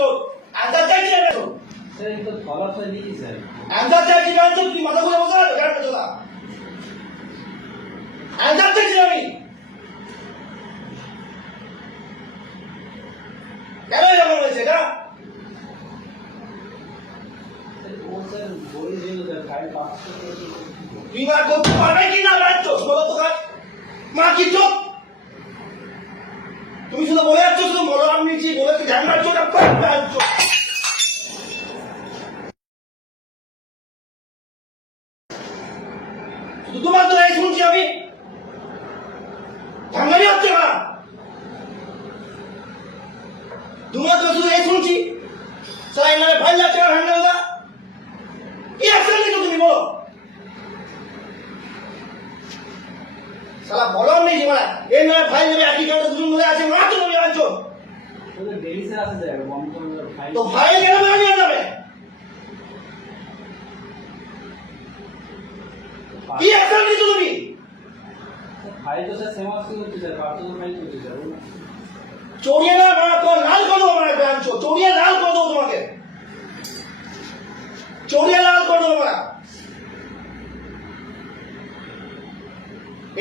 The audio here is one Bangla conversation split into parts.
আনছো আনসার চাইছি না তো স্যার এই তো ফলাফল দিয়েছি স্যার আনসার চাইছি না আনছো তুমি মাথা ঘুরে বসে আছো কেন চলা আনসার চাইছি আমি কেন এরকম হয়েছে এটা ও স্যার বলেছিল স্যার ফাইল পাস করতে তুই বার করতে পারবে কি না রাখছো বলো তো কাজ মা কি চোখ তুমি শুধু বলে যাচ্ছ শুধু বলো আমি নিচ্ছি বলে তুই ধ্যান রাখছো না রাখছো তোমার তো এই শুনছি আমি ঝামেলাই হচ্ছে না তোমার তো শুধু এই শুনছি সারা নামে ফাইল যাচ্ছে না হ্যান্ডেল দা কি অ্যাকশন নিছো তুমি বলো সারা বলো আমি জীবনা এই নামে ফাইল নেবে একই কারণে দুজন মিলে আছে মাত্র তুমি আনছো ওদের ডেলি স্যার আছে স্যার বন্ধ ফাইল তো ফাইল কেন বানিয়ে যাবে কি অ্যাকশন নিছো তুমি ফাইল তো স্যার সমাপ্তি হচ্ছে স্যার পার্সোনাল ফাইল করছে স্যার চড়িয়ে না তো লাল করে দেবো আমরা আনছো চড়িয়ে লাল করে দেবো তোমাকে চড়িয়ে লাল করে দেবো আমরা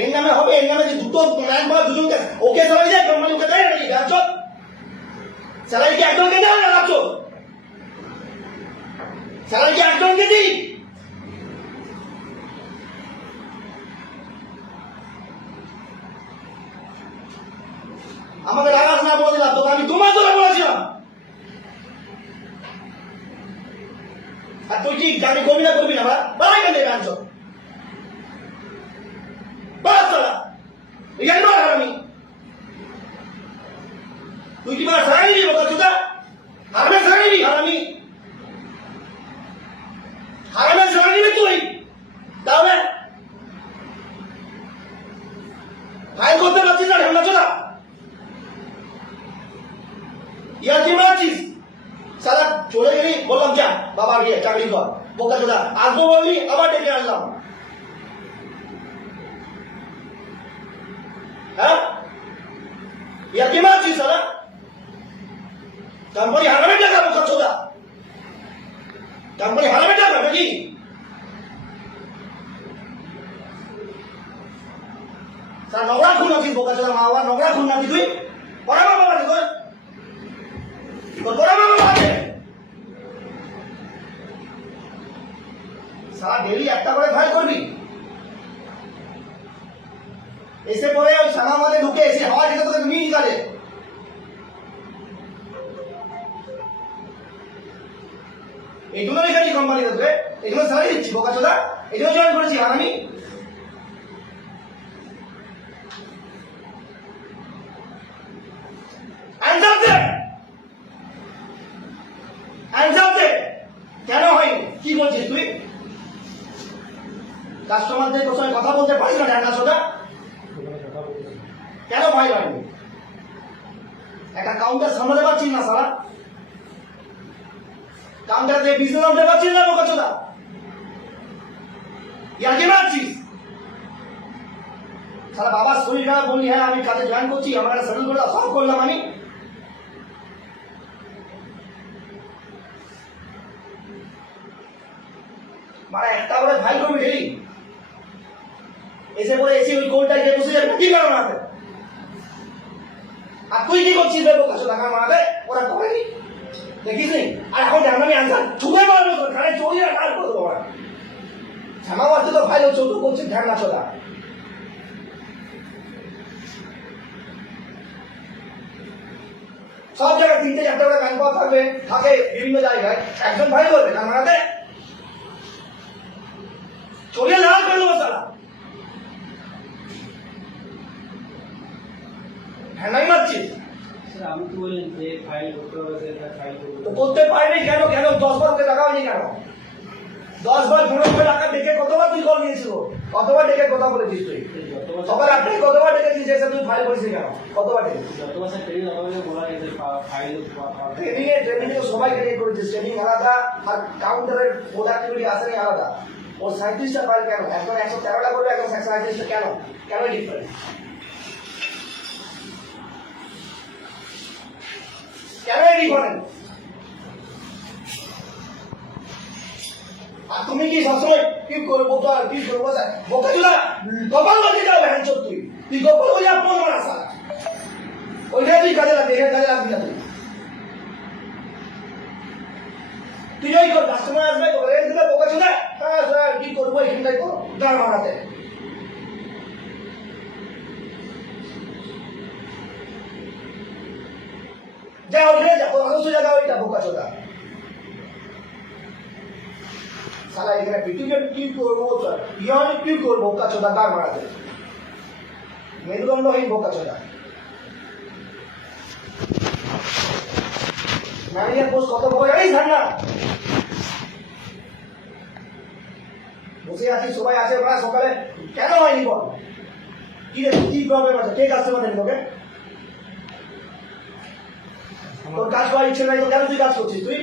এর নামে হবে এর নামে যে দুটো ম্যান বা দুজনকে ওকে স্যালারি দেয় কোম্পানি ওকে দেয় নাকি আনছো স্যালারি কি একজনকে দেয় না রাখছো স্যালারি কি একজনকে দিই আমাকে রাগাস না বলে দিলাম তো আমি তোমার ধরে বলেছিলাম আর তুই কি জানি করবি না বাড়াই কেন দেবে আনছো বাস তোরা এখানে নয় আমি তুই কি বার সারাই দিবি বোকা চুদা হারামে সারাই দিবি হারামে সারাই দিবি তুই তাহলে ফাইল করতে পারছিস না ঢামনা চোদা ইয়ার কি মারছিস সারা চলে গেলি বললাম যা বাবার গিয়ে চাকরি কর বোকা চোদা আসবো বললি আবার ডেকে আসলাম হ্যাঁ ইয়ার কি মারছিস সারা কোম্পানি হারাবে টাকা বোকা চোদা কোম্পানি হারাবে টাকা নাকি স্যার নোংরা খুন আছিস বোকা চোদা মা বাবা নোংরা খুন নাকি তুই পড়া বাবা তোর তোর পড়া বাবা আছে সারা ডেলি একটা করে ফাইল করবি এসে পরে ওই সামা মাঝে ঢুকে এসে হাওয়া যেতে তোকে তুমি নিকালে এই জন্য রেখেছি কোম্পানিতে তোকে এই জন্য স্যালারি দিচ্ছি বোকা চোদা এই জন্য জয়েন করেছি আর আমি কেন হয়নি কি বলছিস তুই কাস্টমারদের সঙ্গে কথা বলতে পারিস না ঢাকা সোজা কেন ফাইল হয়নি একটা কাউন্টার সামলাতে পারছিস না সারা কাউন্টার দিয়ে বিজনেস আনতে পারছিস না বোকা চোদা ইয়াকে মারছিস সারা বাবার শরীর খারাপ বললি হ্যাঁ আমি কাজে জয়েন করছি আমার একটা সেটেল করে সব করলাম আমি মানে একটা করে ফাইল করবি ডেলি এসে পরে এসে ওই কোলটায় গিয়ে বসে যাবে কি কারণ আছে আর তুই কি করছিস রে বোকা টাকা মারাবে ওরা করেনি দেখিস নি আর এখন জানো আমি আনসার ছুঁড়ে মারবো তোর কানে চড়িয়ে কাজ করে দেবো ওরা ছামা মারতে তো ফাইল চৌদ্দ করছিস ঢাকা চোদা সব জায়গায় তিনটে চারটে করে ব্যাংক পাওয়া থাকে বিভিন্ন জায়গায় একজন ভাই বলবে কার মারাতে চড়িয়ে লাল করে দেবো সারা হ্যাঁ মারছিস আমি তো বলি যে ফাইল করতে হবে সেটা ফাইল তো করতে পারিনি কেন 10 বার টাকা হয়নি কেন 10 বার 15 টাকা ডেকে কতবার তুই কল নিয়েছিল কতবার ডেকে কথা বলেছিস তুই সবার আপনি কতবার ডেকেছিস এসে তুই ফাইল করিস কেন কতবার ডেকেছিস যতবার স্যার ট্রেনিং হবে বলা গেছে ফাইল ট্রেনিং তো সবাইকে ডেকে করেছিস ট্রেনিং আলাদা আর কাউন্টারের প্রোডাক্টিভিটি আসেনি আলাদা ও 37টা ফাইল কেন এখন 113টা করবে এখন 137টা কেন ডিফারেন্স কেন ডিফারেন্স আর তুমি কি সবসময় কি করবো তো আর কি করবো বোকা চুলা কপাল বাজে যাও হ্যাঁ তুই কপাল হয়ে আপন আমার আশা ওইটাই তুই কাজে লাগবে এখানে কাজে লাগবি না তুই ওই কর কাস্টমার আসবে রেট দিবে বোকা চুলা হ্যাঁ স্যার কি করবো এখানটাই তো দাঁড় মারাতে যা ওইখানে যা তোর আদর্শ জায়গা ওইটা বোকা চোদা সালা এখানে পৃথিবীর কি করবো ইয়ানি কি করবো বোকা চোদা দাঁড় মারাতে মেরুদণ্ডহীন বোকা চোদা ম্যানেজার পোস্ট কত বড় জানিস ধান্না বসে আছি সবাই আছে ওরা সকালে কেন হয়নি বল কি রে কি প্রবলেম আছে কে কাস্টমার দেন তোকে তোর কাজ করার ইচ্ছে নাই তো কেন তুই কাজ করছিস তুই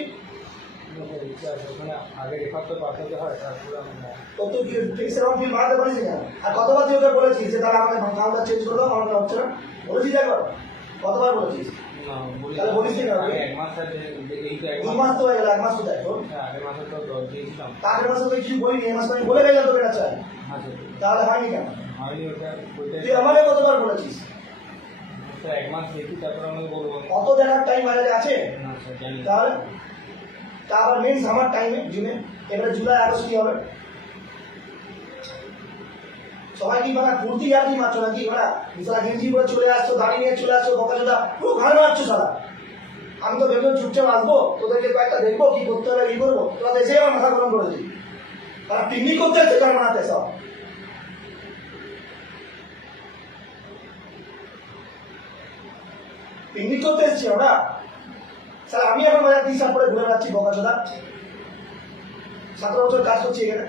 আগে রেফার তো পাঠাতে হয় তারপরে তো তুই ফিক্সড অ্যামাউন্ট ফি বাড়াতে পারিস না আর কতবার তুই ওকে বলেছিস যে তারা আমাকে কাউন্টার চেঞ্জ করে দাও আমার হচ্ছে না বলেছিস একবার কতবার বলেছিস তাহলে বলিস না এক মাস আছে এই তো এক 2 মাস তো হয়ে গেল 1 মাস তো দেখো আগের মাসে তো 10 দিয়েছিলাম আগের মাসে তো কিছু বলিনি এই মাস আমি বলে গেলাম তো বেটা চাই আচ্ছা তাহলে হয়নি কেন হয়নি ওটা তুই আমাকে কতবার বলেছিস তো এক মাস দেখি তারপর আমি বলবো কত দেখার টাইম বাজারে আছে না স্যার জানি তাহলে তা আবার মেন সামার টাইমে জুনে এবারে জুলাই আগস্ট কি হবে সবাই কি মানে ফুর্তি আর কি মাত্র নাকি ওরা সারা গেঞ্জি পরে চলে আসছো দাড়ি নিয়ে চলে আসছো বকা চোদা পুরো ঘাড় মারছো সারা আমি তো ভেবে চুপচাপ আসবো তোদেরকে কয়েকটা দেখবো কি করতে হবে ই করবো তোরা দেশে আমার মাথা গরম করেছি তারা পিকনিক করতে হচ্ছে কার মানাতে সব পিকনিক করতে এসছি ওরা স্যার আমি এখন বাজার টি শার্ট পরে ঘুরে বেড়াচ্ছি বকা চোদা 17 বছর কাজ করছি এখানে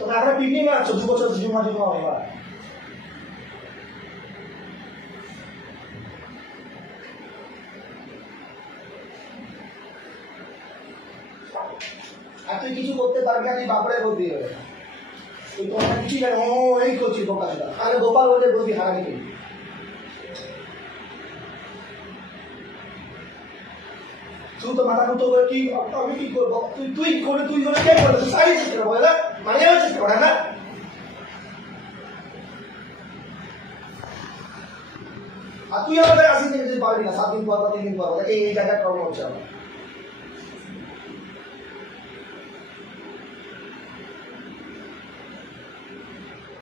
তোমরা এখন পিকনিক মারাচ্ছ 2 বছর জমা এবার আর তুই কিছু করতে পারবি না তুই বাপরে বলবি তুই তোমার কিছু জানি ও এই করছিস বোকা চোদা আগে গোপাল বলে বলবি হারানি তুই তুই তো মাথা মতো কি আমি কি করবো তুই করে তুই করে কে করবে তুই সারি চেষ্টা করবো না মানে চেষ্টা করে না আর তুই আমাদের আসিস যদি পারবি না 7 দিন পর 3 দিন পর এই জায়গায় কর্ম হচ্ছে আমার